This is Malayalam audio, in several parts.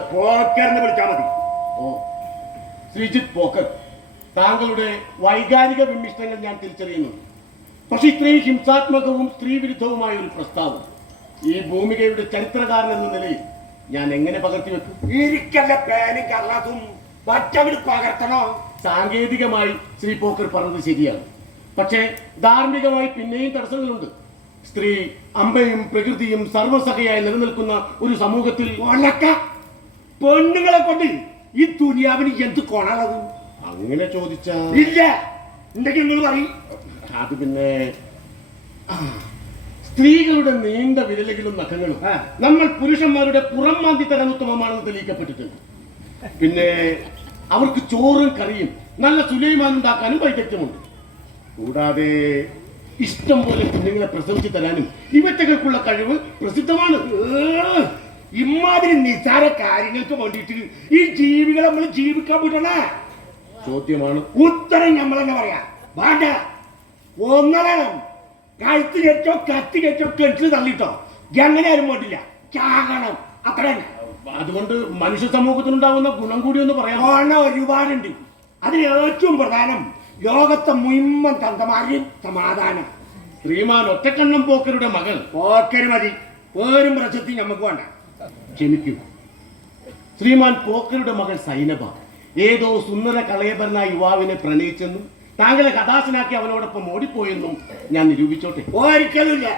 പോക്കറിന് വിളിച്ചാൽ മതി. ഓ. ശ്രീജിത്ത് പോക്കർ താങ്കളുടെ വൈകാരിക വിമിഷ്ടങ്ങൾ ഞാൻ തിരിച്ചറിയുന്നു. പക്ഷെ ഇത്രയും ഹിംസാത്മകവും സ്ത്രീവിരുദ്ധവുമായ ഒരു പ്രസ്താവം ഈ ഭൂമികയുടെ ചരിത്രകാരൻ എന്ന നിലയിൽ ഞാൻ എങ്ങനെ പകർത്തി വെക്കും? ഇരിക്കല്ല പേനും കള്ളതും പച്ചവിട് പകർത്തണോ? സാങ്കേതികമായി ശ്രീ പോക്കർ പറഞ്ഞത് ശരിയാണ്. പക്ഷേ ധാർമ്മികമായി പിന്നെയും തടസ്സങ്ങളുണ്ട്. സ്ത്രീ അമ്പയും പ്രകൃതിയും സർവസഖയായി നിലനിൽക്കുന്ന ഒരു സമൂഹത്തിൽ ഒലക്ക. പെണ്ണുങ്ങളെ കൊണ്ട് ഈ ദുനിയാവിന് എന്ത് കൊണളത് അങ്ങനെ ചോദിച്ച ഇല്ല. എന്തൊക്കെ നിങ്ങൾ പറയും. അത് പിന്നെ സ്ത്രീകളുടെ നീണ്ട വിരലുകളും നഖങ്ങളും നമ്മൾ പുരുഷന്മാരുടെ പുറം മാന്തി ഉത്തമമാണെന്ന് തെളിയിക്കപ്പെട്ടിട്ടുണ്ട്. പിന്നെ അവർക്ക് ചോറും കറിയും നല്ല സുലൈമാൻ ഉണ്ടാക്കാനും വൈദഗ്ധ്യമുണ്ട്. കൂടാതെ ഇഷ്ടം പോലെ കുഞ്ഞുങ്ങളെ പ്രസവിച്ചു തരാനും ഇവറ്റകൾക്കുള്ള കഴിവ് പ്രസിദ്ധമാണ്. ഏഹ്, ഇമ്മാതിരി നിസാര കാര്യങ്ങൾക്ക് വേണ്ടിയിട്ട് ഈ ജീവികൾ നമ്മൾ ജീവിക്കാൻ വിടണേ ചോദ്യമാണ്. ഉത്തരം നമ്മൾ പറയാ. പറയാം വേണ്ട ഒന്നരണം കഴുത്ത് കെറ്റോ കത്തി കെറ്റോ കെട്ടിൽ തള്ളിട്ടോ ആരും വേണ്ടില്ല. ചാകണം. അത്ര അതുകൊണ്ട് മനുഷ്യ സമൂഹത്തിനുണ്ടാവുന്ന ഗുണം കൂടി ഒന്ന് പറയാം. ഓണ ഒരുപാടുണ്ട്. അതിന് ഏറ്റവും പ്രധാനം ലോകത്തെ മുഴുവൻ തന്തമാരി സമാധാനം. ശ്രീമാൻ ഒറ്റക്കണ്ണം പോക്കരുടെ മകൾ. പോക്കര് മതി. പേരും പ്രശസ്തി നമുക്ക് വേണ്ട. ക്ഷമിക്കൂ ശ്രീമാൻ പോക്കരുടെ മകൾ സൈനബ ഏതോ സുന്ദര കളയപരനായ യുവാവിനെ പ്രണയിച്ചെന്നും താങ്കളെ കഥാസനാക്കി അവനോടൊപ്പം ഓടിപ്പോയെന്നും ഞാൻ നിരൂപിച്ചോട്ടെ. ഒരിക്കലുമില്ല.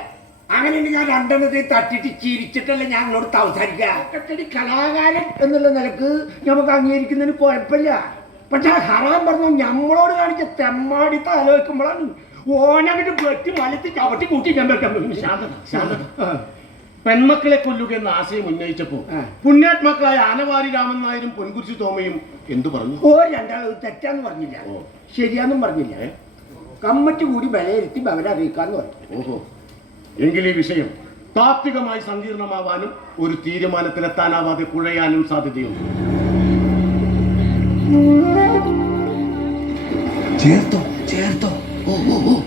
അങ്ങനെ ഞാൻ രണ്ടെണ്ണത്തെ തട്ടിട്ട് ചിരിച്ചിട്ടല്ല ഞാൻ നിങ്ങളോട് അവസാനിക്കടി കലാകാരൻ എന്നുള്ള നിലയ്ക്ക് നമുക്ക് അംഗീകരിക്കുന്നതിന് കുഴപ്പമില്ല. പക്ഷെ ഹറാൻ പറഞ്ഞു നമ്മളോട് കാണിച്ച തെമ്മാടി ആലോചിക്കുമ്പോഴാണ് ഓനങ്ങട്ട് വെട്ടി മലത്തി ചവിട്ടി കൂട്ടി ഞാൻ വെക്കാൻ ശാന്തത ശാന്തത. പെൺമക്കളെ കൊല്ലുക എന്ന ആശയം ഉന്നയിച്ചപ്പോ. പുണ്യാത്മാക്കളായ ആനവാരി രാമൻ നായരും പൊൻകുരിശു തോമയും എന്തു പറഞ്ഞു? ഓ രണ്ടാളും തെറ്റാന്ന് പറഞ്ഞില്ല. ശരിയാന്നും പറഞ്ഞില്ല. കമ്മറ്റ് കമ്മിറ്റി കൂടി വിലയിരുത്തി അവരെ അറിയിക്കാന്ന് പറഞ്ഞു. ഓഹോ. എങ്കിൽ ഈ വിഷയം താത്വികമായി സങ്കീർണമാവാനും ഒരു തീരുമാനത്തിലെത്താനാവാതെ കുഴയാനും സാധ്യതയുണ്ട്. ചേർത്തോ? ചേർത്തോ? ഓ ഓ ഓ.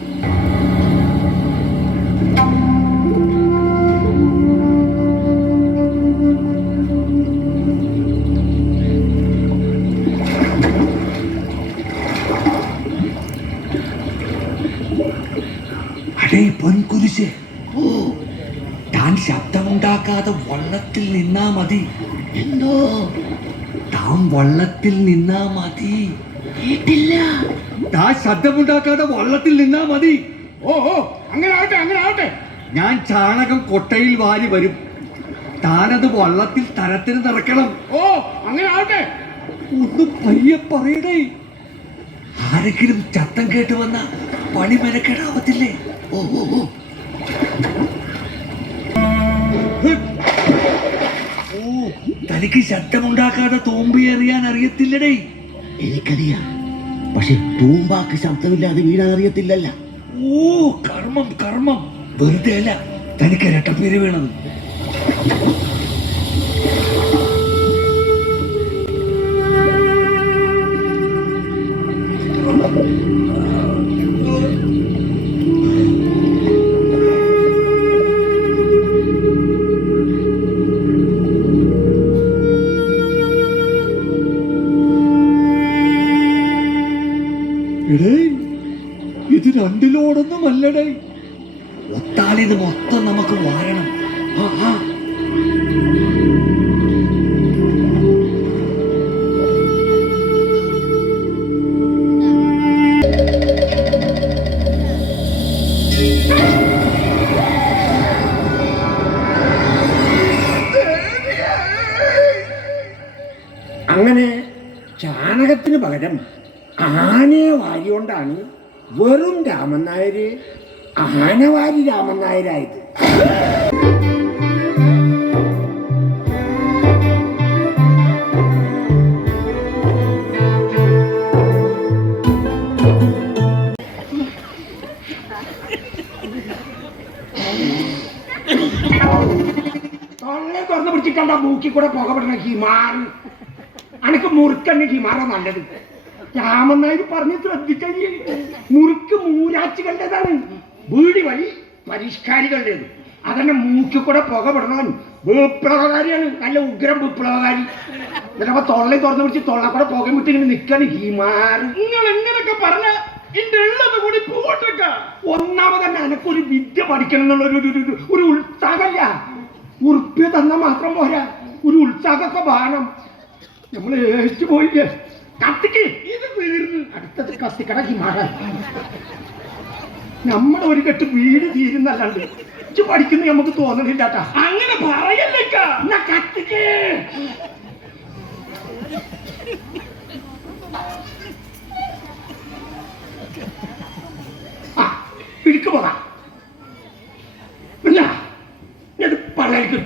അടേ പൊൻകുരിശ്. താൻ ശബ്ദമുണ്ടാക്കാതെ വള്ളത്തിൽ നിന്നാ മതി. എന്തോ? താൻ വള്ളത്തിൽ നിന്നാ മതി. കേട്ടില്ല. താൻ ശബ്ദമുണ്ടാക്കാതെ വള്ളത്തിൽ നിന്നാ മതി. ഓ ഓ അങ്ങനെ ആവട്ടെ അങ്ങനെ ആവട്ടെ ഞാൻ ചാണകം കൊട്ടയിൽ വാരി വരും. താനത് വള്ളത്തിൽ തരത്തിന് നിറക്കണം ഓ അങ്ങനെ ആവട്ടെ ഒന്ന് പയ്യെ പറയടേ. ആരെങ്കിലും ചത്തം കേട്ട് വന്ന പണി മെനക്കെടാവത്തില്ലേ? തനിക്ക് ശബ്ദമുണ്ടാക്കാതെ തോമ്പി എറിയാൻ അറിയത്തില്ലടേ. എനിക്കറിയാം. പക്ഷെ തൂമ്പാക്ക് ശബ്ദമില്ലാതെ വീണാൻ അറിയത്തില്ലല്ല. ഓ കർമ്മം കർമ്മം. വെറുതെ അല്ല തനിക്ക് രട്ടപ്പേര് വീണത്. നമുക്ക് വാരണം അങ്ങനെ ചാണകത്തിന് പകരം ആനയെ വാരിക്കൊണ്ടാണ് വെറും രാമൻ നായര് ആനവാരി രാമൻ നായരായത്. തൊള്ളെ തുറന്ന് പിടിച്ചിട്ടണ്ട മൂക്കി നല്ലത്. രാമൻ നായർ പറഞ്ഞ് മുറുക്ക് മൂരാച്ചുകളുടേതാണ്. വീടി വഴി പരിഷ്കാരികളുടേത്. അതന്നെ മൂക്കി കൂടെ പുക പെടണവൻ. വിപ്ലവകാരിയാണ്. നല്ല ഉഗ്രം വിപ്ലവകാരി. എന്നിട്ടപ്പോ തൊള്ളി തുറന്നു പിടിച്ച് തൊള്ള കൂടെ പുക വിട്ടിങ്ങനെ നിക്കാണ്. ഹിമാറ് നിങ്ങൾ എങ്ങനെയൊക്കെ പറഞ്ഞ എന്റെ ഉള്ളത് കൂടി പോട്ടക്ക. ഒന്നാമതന്നെ എനക്കൊരു വിദ്യ പഠിക്കണം എന്നുള്ള ഒരു ഒരു- ഉത്സാഹമല്ല. ഉറുപ്പ്യ തന്ന മാത്രം പോരാ. ഒരു ഉത്സാഹമൊക്കെ വേണം. നമ്മൾ ഏച്ചു പോയില്ലേ? കത്തിക്ക്. ഇത് തീർന്ന്. അടുത്തത് കത്തിക്കട ഹിമാറ നമ്മുടെ ഒരു കെട്ട് വീട് തീരുന്നല്ലാണ്ട് ഇജ്ജ് പഠിക്കുന്ന നമുക്ക് തോന്നണില്ല അങ്ങനെ പറയല്ലേക്ക എന്നാ കത്തിക്ക്. പോകാം പിന്നെ ഞാൻ പള്ളേക്ക്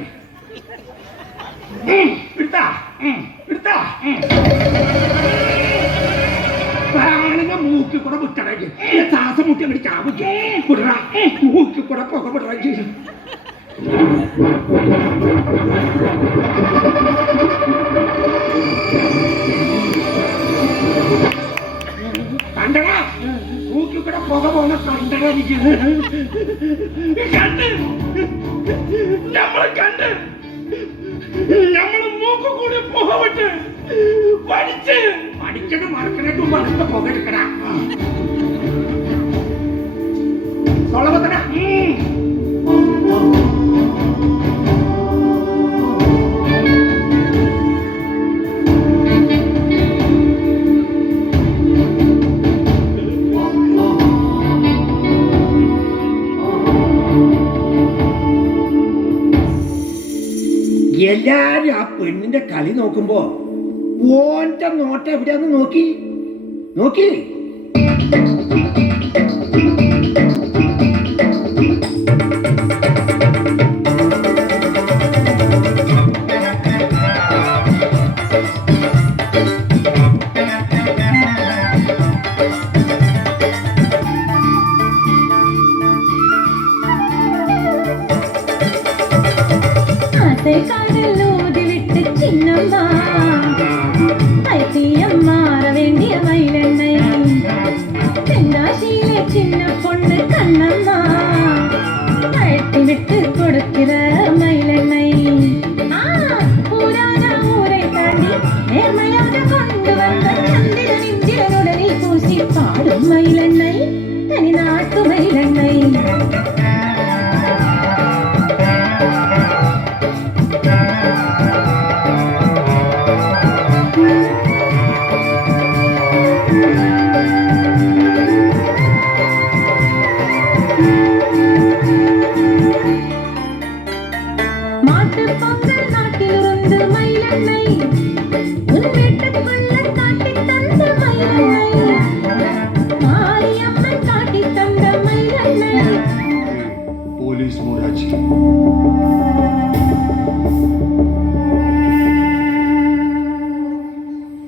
വിട്ടടങ്ങി ശ്വാസം മുട്ടി അങ്ങോട്ട് ചാവിക്ക് വിടറ മൂക്കി കൂടെ പുക വിടറങ്ങി കണ്ടടാ മൂക്കി കൂടെ പുക പോകുന്ന കണ്ടടാ എനിക്ക്. കണ്ട്. നമ്മൾ കണ്ട്. നമ്മൾ മൂക്ക് കൂടി പോകവിട്ട് പഠിച്ച് പഠിച്ചത് മറക്കണേക്ക് മുമ്പ് പുകെടുക്കടാ എല്ലാരും ആ പെണ്ണിന്റെ കളി നോക്കുമ്പോ ഓന്റെ നോട്ട എവിടെയാന്ന് നോക്കി. നോക്കി.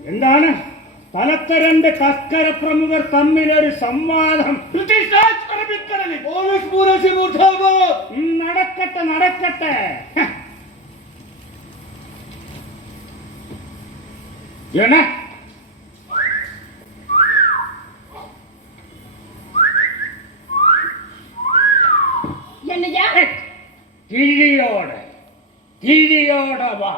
എന്താണ് തലക്കരന്റെ കസ്കര പ്രമുഖർ തമ്മിലൊരു സംവാദം என்ன என்னையா? கிளியோட கிளியோட வா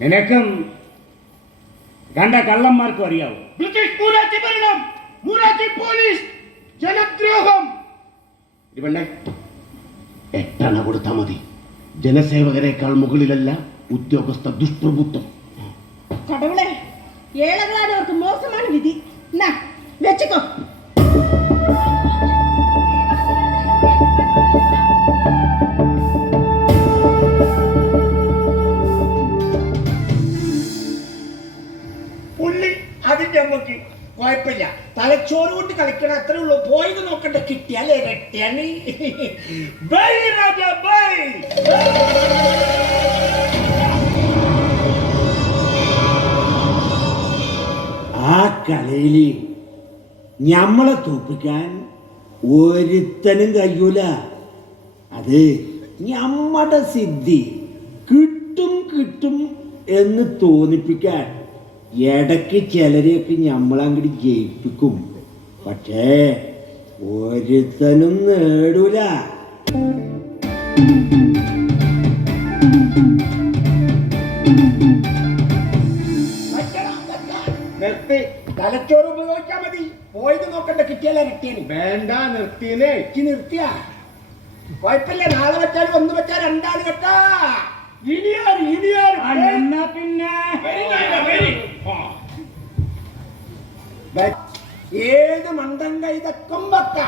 നിനക്കും കണ്ട കള്ളന്മാർക്കും അറിയാവോ. ബ്രിട്ടീഷ് മൂരാജി ഭരണം മൂരാജി പോലീസ് ജനദ്രോഹം. ഇവണ്ണേ എട്ടണ കൊടുത്താൽ മതി. ജനസേവകരെക്കാൾ മുകളിലല്ല ഉദ്യോഗസ്ഥ ദുഷ്പ്രഭുത്വം. കടവുളെ അവർക്ക് മോശമാണ് വിധി. എന്നാ ഉള്ളൂ പോയത് നോക്കണ്ട കിട്ടിയാൽ ബൈ രാജ ബൈ. ആ കലയിൽ ഞമ്മളെ തോപ്പിക്കാൻ ഒരുത്തനും കഴിയൂല. അത് ഞമ്മടെ സിദ്ധി കിട്ടും കിട്ടും എന്ന് തോന്നിപ്പിക്കാൻ ഇടയ്ക്ക് ചിലരെയൊക്കെ ഞമ്മളങ്ങോട്ട് ജയിപ്പിക്കും. പക്ഷേ ഒരുത്തനും നേടൂല. നിർത്തി. തലച്ചോറ് ഉപയോഗിച്ചാ മതി. പോയത് നോക്കണ്ട കിട്ടിയല്ല കിട്ടിയാണ് വേണ്ട നിർത്തിയേ എനിക്ക് നിർത്തിയ? കുഴപ്പമില്ല നാളെ വെച്ചാൽ ഒന്ന് വെച്ചാൽ രണ്ടാണ് കേട്ടാ ഇനിയാർ ഇനിയാർ എന്നാ പിന്നെ? ഏത് മണ്ടം കൈതക്കും വെക്ക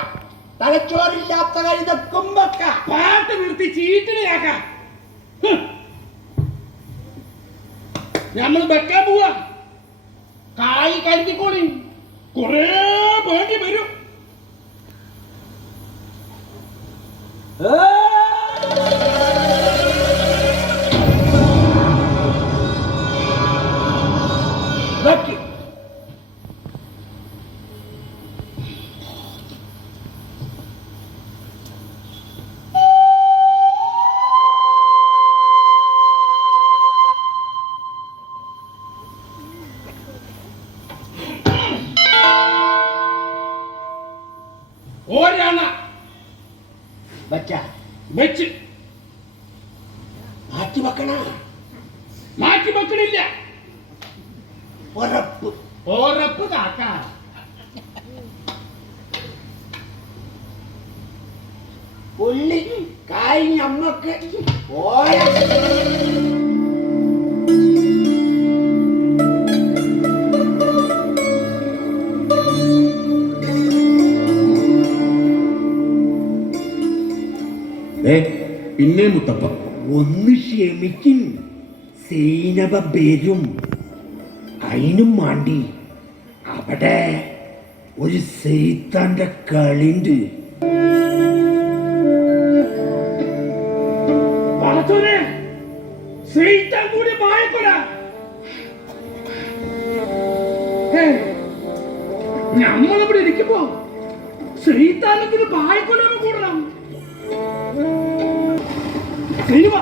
തലച്ചോറില്ലാത്ത കൈതക്കും വെക്ക പാട്ട് നിർത്തി ചീറ്റിനെയാക്കാം നമ്മൾ വെക്കാൻ പോവാ. കായ് കരുതിക്കോളി. കൊറേ വേണ്ടി വരും. വെക്ക് ഓരാണ. വെച്ച. വെച്ച്. മാറ്റി വെക്കണ? മാറ്റി വെക്കണില്ല. ഉറപ്പ്. ഉറപ്പ് കാക്ക പുള്ളി കായ് അമ്മയ്ക്ക് ഓയ പിന്നെ മുത്തപ്പ. ഒന്ന് ക്ഷമിക്കും. സൈനവ പേരും. അതിനും മാണ്ടി. അവിടെ ഒരു സെയ്ത്താന്റെ കളിണ്ട് കൂടി വായക്കൊല നമ്മളിവിടെ ഇരിക്കുമ്പോ സീത്താനെങ്കിലും വായക്കൊല കൂടണം സിനിമ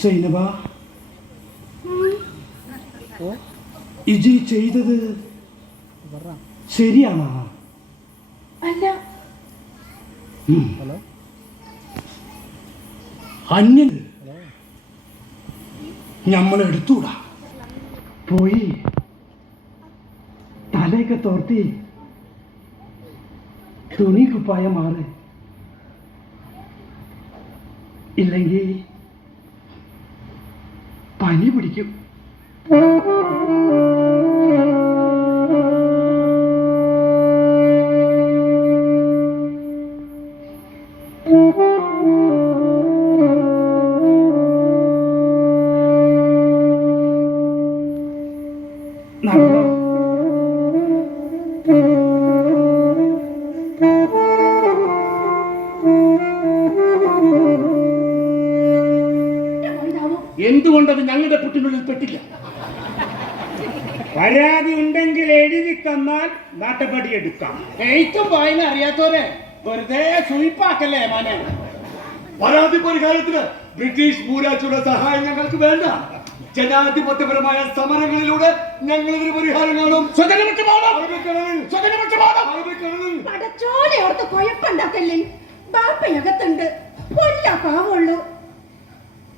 സൈനബ ഇജി ചെയ്തത് ശരിയാണോ? അന്യൻ. നമ്മൾ എടുത്തൂടാ പോയി. തലയൊക്കെ തോർത്തി. തുണി കുപ്പായ മാറ്. ഇല്ലെങ്കിൽ പനി പിടിക്കും. ബ്രിട്ടീഷ് ഭൂരാജിയുടെ സഹായം ഞങ്ങൾക്ക് വേണ്ട. ജനാധിപത്യപരമായ സമരങ്ങളിലൂടെ ഞങ്ങൾ ഇതിന് പരിഹാരം കാണും. പടച്ചോനെ ഓർത്ത് കുഴപ്പമുണ്ടാക്കല്ലേ ബാപ്പയകത്തുണ്ട്. കൊല്ല പാവുള്ളൂ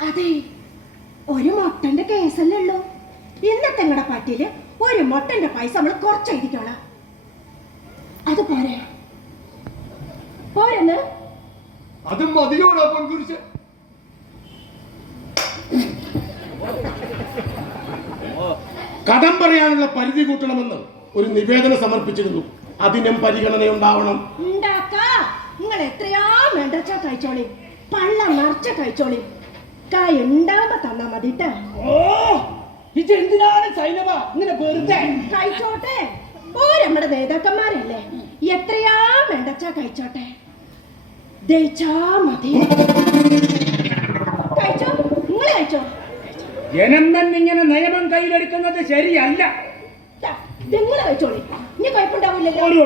അതെ ഒരു മൊട്ടന്റെ കേസല്ലേ ഉള്ളൂ. ഇന്നത്തെ നിങ്ങളുടെ പട്ടിയിൽ ഒരു മൊട്ടന്റെ പൈസ നമ്മൾ കുറച്ചെഴുതിക്കോളാം അത് പോരെ പോരെന്ന്? അതും മതിയോടാ പങ്കുരിച്ച് കടം പറയാനുള്ള പരിധി കൂട്ടണമെന്ന് ഒരു നിവേദനം സമർപ്പിച്ചിരുന്നു. അതിനും പരിഗണനയുണ്ടാവണം ഉണ്ടാവണം. നിങ്ങൾ എത്രയാ വേണ്ടച്ചാ കഴിച്ചോളി? പള്ള നിറച്ച കഴിച്ചോളി? കായ ഉണ്ടാവുമ്പോ തന്നാ മതി ട്ടാ. ഇതെന്തിനാണ് സൈനവ ഇങ്ങനെ വെറുതെ? കഴിച്ചോട്ടെ. ഓ നമ്മുടെ നേതാക്കന്മാരല്ലേ. എത്രയാ വേണ്ടച്ചാ കഴിച്ചോട്ടെ? ദയിച്ചാ മതി. കഴിച്ചോ. നിങ്ങൾ കഴിച്ചോ? ജനം തന്നെ ഇങ്ങനെ നിയമം കയ്യിലെടുക്കുന്നത് ശരിയല്ല. നിങ്ങൾ കഴിച്ചോളി. ഇനി കുഴപ്പമുണ്ടാവില്ലല്ലോ. ഒരു.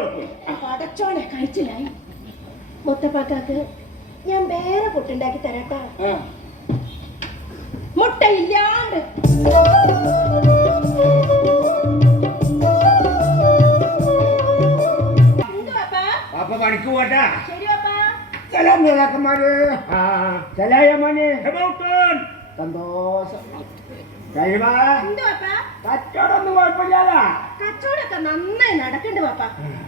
പടച്ചോനെ കഴിച്ചില്ലായി. മുത്തപ്പാക്കാക്ക് ഞാൻ വേറെ പുട്ടുണ്ടാക്കി തരാട്ടാ. ആ. മുട്ടയില്ലാണ്ട്? അപ്പൊ പണിക്ക് പോട്ടാ. ശരി അപ്പാ സലാം നേതാക്കന്മാര് ആ സലായ മോനെ? സന്തോഷം? കച്ചവടമൊന്നും കുഴപ്പമില്ലാതാ. കച്ചവടമൊക്കെ നന്നായി നടക്കണ്ട് പാപ്പ.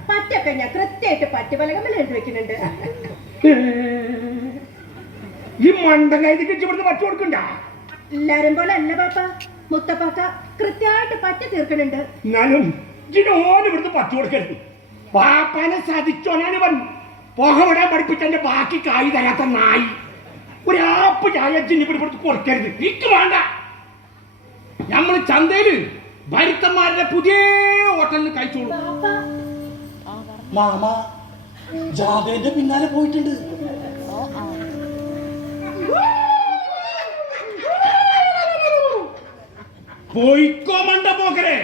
പറ്റൊക്കെ ഞാൻ കൃത്യമായിട്ട് പറ്റുപലകമ്മൽ എഴുതി വെക്കുന്നുണ്ട്. ഈ മണ്ടൻ കൈതിക്ക് ഇവിടുന്ന് പറ്റു കൊടുക്കണ്ട? എല്ലാരും പോലെ അല്ല പാപ്പ. മുത്തപ്പാക്ക കൃത്യമായിട്ട് പറ്റി തീർക്കണുണ്ട് എന്നാലും ജിനോന് ഇവിടുന്ന് പറ്റു കൊടുക്കരുത്. പാപ്പാനെ സാധിച്ചോനാണ് ഇവൻ പുകവിടാൻ പഠിപ്പിച്ചെന്റെ ബാക്കി കായി തരാത്ത നായി. ഒരാപ്പ് ചായ ജിന്നി ഇവിടെ ഇവിടുന്ന് കൊടുക്കരുത്. എനിക്ക് വേണ്ട. നമ്മൾ ചന്തയിൽ ഭരിത്തന്മാരുടെ പുതിയ ഹോട്ടലിന് കഴിച്ചോളൂ. മാമ ജാതേന്റെ പിന്നാലെ പോയിട്ടുണ്ട്. പോയിക്കോ മണ്ട പോക്കരെ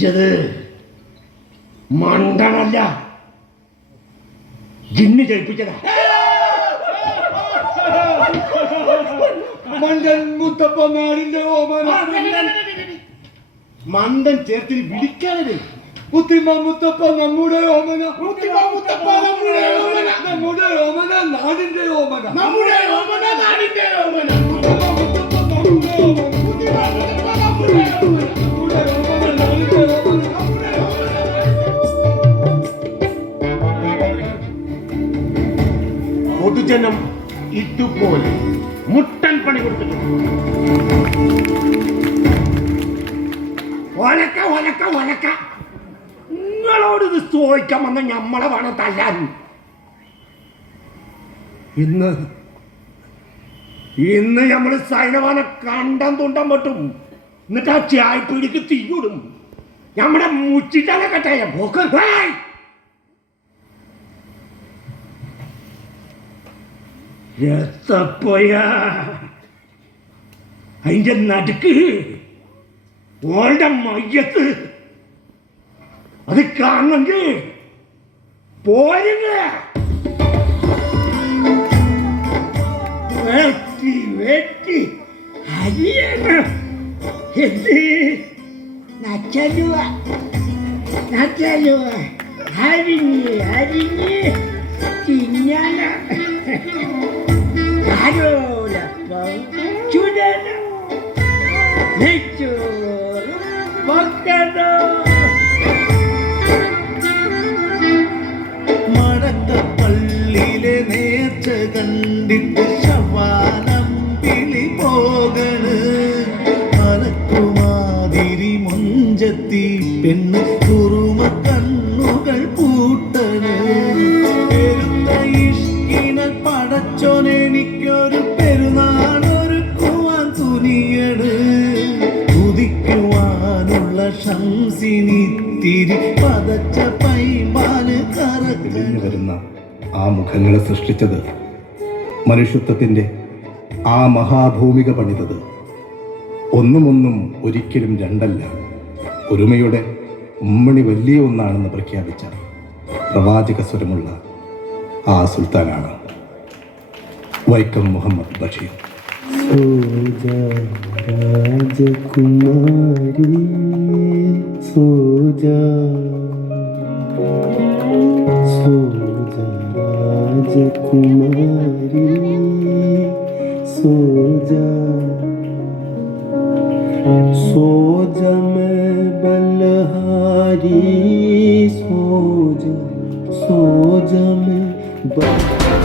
ജയിച്ചത് മണ്ടനല്ല ജിന്ന് ജയിപ്പിച്ചതാ. മണ്ടൻ മുത്തപ്പ നാടിന്റെ ഓമന. മന്ദൻ ചേർത്തിൽ വിളിക്കാതെ മുത്തിമ മുത്തപ്പ നമ്മുടെ ഓമന. മുത്തിമ മുത്തപ്പ നമ്മുടെ ഓമന. നമ്മുടെ ഓമന നാടിന്റെ ഓമന. നമ്മുടെ ഓമന നാടിന്റെ ഓമന. ഇന്ന് ഇന്ന് നമ്മൾ സൈനവാനെ കണ്ടം തുണ്ടം പറ്റും എന്നിട്ട് ആ പിടിക്ക് തീയിടും. നമ്മുടെ മുച്ചിട്ടാലെ കട്ടായ. പോക്ക്. ഹേയ്! എത്തപ്പോയ അതിന്റെ നടുക്ക്. ഓളുടെ മയ്യത്ത്. അത് കാണണമെങ്കിൽ പോരുങ്ങ வெட்டி வெட்டி அரியணும் இது நச்சலுவா நச்சலுவா அரிஞ்சு அரிஞ்சு தின்னாலாம் அரோலப்பம் சுடலும் நெச்சோரும் பொக்கணும் മനുഷ്യത്വത്തിന്റെ ആ മഹാഭൂമിക പണിതത് ഒന്നുമൊന്നും ഒരിക്കലും രണ്ടല്ല. ഒരുമയുടെ ഉമ്മണി വലിയ ഒന്നാണെന്ന് പ്രഖ്യാപിച്ച പ്രവാചക സ്വരമുള്ള ആ സുൽത്താനാണ് വൈക്കം മുഹമ്മദ് ബഷീർ. രാജകുമാരി സോജ സോജ രാജകുമാരി सो जा सो जा बलहारी सो जा सो जा मैं